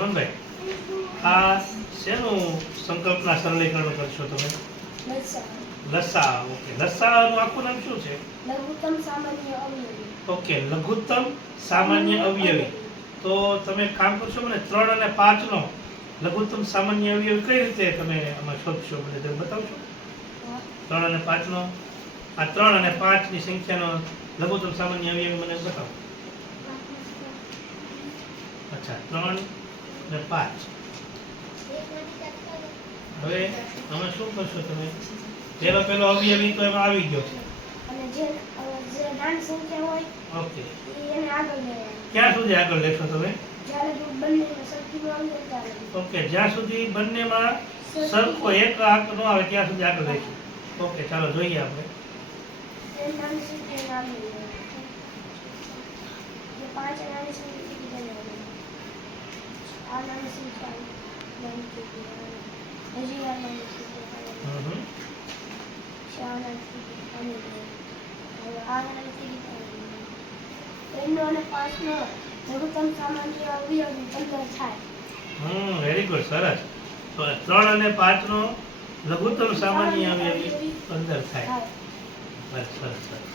આ શેનું સંકલ્પના સરળીકરણ કરશો તમે? લસા. લસા ઓકે. લસાનું આખું નામ શું છે? લઘુત્તમ સામાન્ય અવયવી. ઓકે લઘુત્તમ સામાન્ય અવયવી. તો તમે કામ કરશો મને ત્રણ અને પાંચ નો લઘુત્તમ સામાન્ય અવયવી કઈ રીતે તમે આમાં શોધશો મને તમે બતાવશો? ત્રણ અને પાંચ નો આ ત્રણ અને પાંચની સંખ્યાનો લઘુત્તમ સામાન્ય અવયવી મને બતાવો. અચ્છા ત્રણ ને પાંચ. હવે આમાં શું કરશો તમે? પેલો પેલો અવયવી તો એમાં આવી ગયો ઓકે. ક્યાં સુધી આગળ લેશો તમે? ઓકે જ્યાં સુધી બંનેમાં સરખો એક આંક ન આવે ત્યાં સુધી આગળ લઈશું. ઓકે ચાલો જોઈએ આપણે. ત્રણનો અને પાંચનો લઘુત્તમ સામાન્ય અવયવી પંદર થાય હમ વેરી ગુડ સરસ. તો ત્રણ અને પાંચ નો લઘુત્તમ સામાન્ય અવયવી પંદર થાય. થાય બસ સરસ સરસ